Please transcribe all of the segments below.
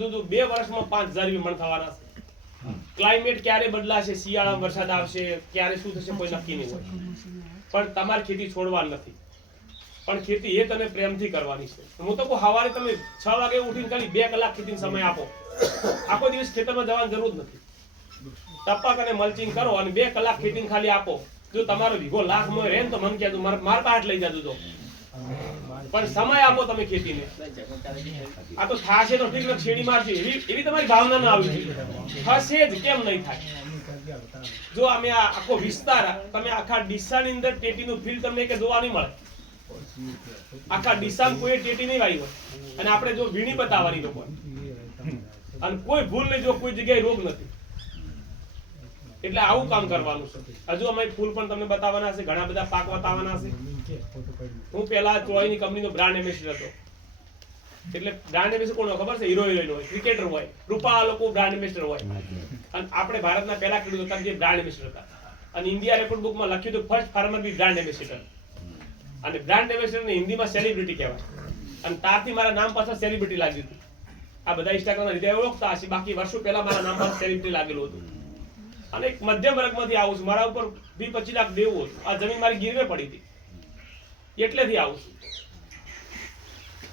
2 વર્ષમાં 5000 મણ થવાના છે. ક્લાઇમેટ ક્યારે બદલાશે, શિયાળામાં વરસાદ આવશે, ક્યારે શું થશે કોઈ નક્કી નહીં હોય. પણ તમારી ખેતી છોડવાની નથી, પણ ખેતી એ તમે પ્રેમથી કરવાની છે. હું તો કહું સવારે તમે 6 વાગે ઉઠીને ખાલી 2 કલાક ખેતીનો સમય આપો. આખો દિવસ ખેતરમાં જવાની જરૂર નથી. ટપક અને મલ્ચિંગ કરો અને 2 કલાક ખેતીને ખાલી આપો. જો તમારો વીઘો લાખમાં રહે ને તો મને કહેજો, માર પાસે લઈ જાજો તો. પણ સમય આપો તમે ખેતીને. આ તો થાશે તો ઠીક ને, છેડી મારશે એવી તમારી ભાવના ના આવી જોઈએ. થશે જ કેમ નહીં થાય? જો અમે આખો વિસ્તાર તમે આખા ડીસાની અંદર ટેટીનું ફીલ્ડ તમને કે જોવા નહીં મળે. આખા ડીસામાં કોઈ ટેટી નહીં વાવી હોય અને આપણે જો વીણી બતાવવાની લોકો અને કોઈ ભૂલ નહીં, જો કોઈ જગ્યાએ રોગ નથી. એટલે આવું કામ કરવાનું છે. હજુ અમે ફૂલ પણ તમને બતાવવાના છે, ઘણા બધા પાક બતાવવાના છે. હું પહેલા ચોઈની કંપનીનો બ્રાન્ડ એમ્બેસેડર હતો. એટલે બ્રાન્ડ એમ્બેસેડર કોણ ખબર છે? હીરો હિરોઈન હોય, ક્રિકેટર હોય, રૂપા લોકો બ્રાન્ડ એમ્બેસેડર હોય. અને આપણે ભારતના પહેલા ખેડૂત હતા જે બ્રાન્ડ એમ્બેસેડર હતા. અને ઇન્ડિયા રેકોર્ડ બુકમાં લખ્યું હતું ફર્સ્ટ ફાર્મર બી બ્રાન્ડ એમ્બેસેડર. અને બ્રાન્ડ એમ્બેસેડર ને હિન્દીમાં સેલિબ્રિટી કહેવાય. અને ત્યારથી મારા નામ પાછળ સેલિબ્રિટી લાગ્યું હતું. આ બધા ઇન્સ્ટાગ્રામના લીધે ઓળખતા હશે, બાકી વર્ષો પહેલા મારા નામ પર સેલિબ્રિટી લાગેલું હતું. અને એક મધ્યમ વર્ગમાંથી આવું છું. મારા ઉપર 20-25 લાખ દેવું હતું. આ જમીન મારી ગીરવે પડી હતી એટલેથી આવું છું.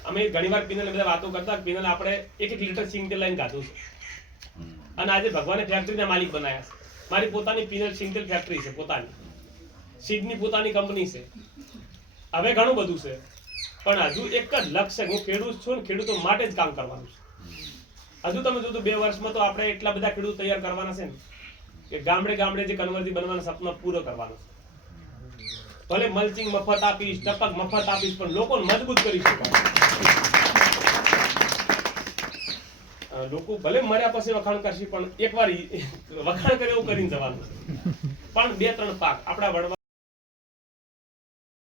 અમે ઘણીવાર પિનલ બધા વાતો કરતા, પિનલ આપણે 1 લીટર સિંગ તેલ લઈને ગાધું છે. અને આજે ભગવાને ફેક્ટરીના માલિક બનાવ્યા છે. મારી પોતાની પિનલ સિંગ તેલ ફેક્ટરી છે, પોતાની સીડની પોતાની કંપની છે. હવે ઘણું બધું છે, પણ હજુ એક જ લક્ષ્ય, હું ખેડૂત છું ને ખેડૂતો માટે જ કામ કરવાનું છે. હજુ તમે જોજો 2 વર્ષમાં તો આપણે એટલા બધા ખેડૂત તૈયાર કરવાના છે ને કે ગામડે ગામડે જે કન્વર્ઝી બનવાના સપના પૂરો કરવાનો છે. ભલે મલ્ચિંગ મફત આપીશ, ટપક મફત આપીશ, પણ લોકોને મજબૂત કરી શકાય. લોકો ભલે મર્યા પછી વખાણ કરશે, પણ એકવાર વખાણ કરે એવું કરીને જવાનું. પણ 2-3 પાક આપણા વડવા